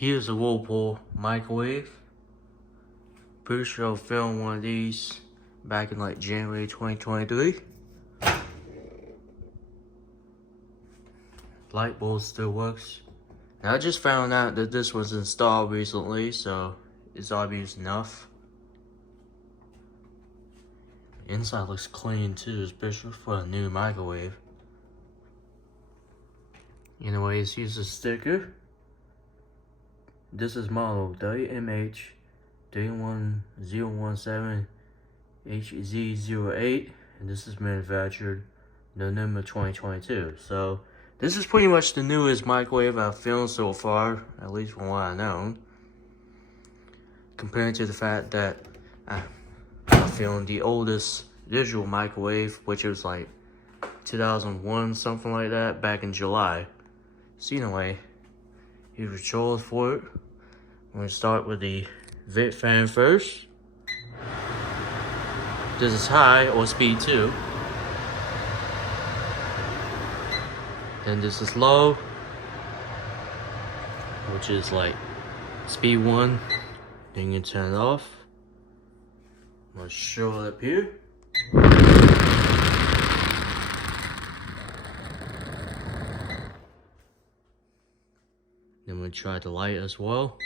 Here's a Whirlpool microwave. Pretty sure I filmed one of these back in like January 2023. Light bulb still works. Now I just found out that this was installed recently, so it's obvious enough. Inside looks clean too, especially for a new microwave. Anyways, here's a sticker. This is model WMH31017HZ08, and this is manufactured November 2022. So this is pretty much the newest microwave I've filmed so far, at least from what I know. Compared to the fact that I filmed the oldest digital microwave, which was like 2001, something like that, back in July. So anyway, here's controls for it. I'm gonna start with the vent fan first. This is high or speed 2. Then this is low, which is like speed 1. Then you can turn it off. I'm gonna show it up here. Then we'll try the light as well.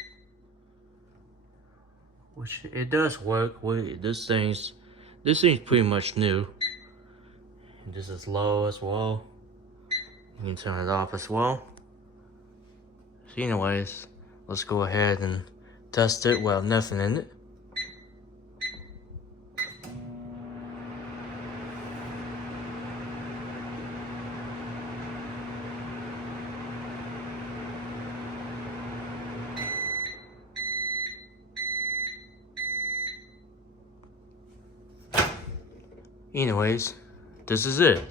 Which it does work. This thing's pretty much new. This is low as well. You can turn it off as well. So anyways, let's go ahead and test it without nothing in it. Anyways, this is it.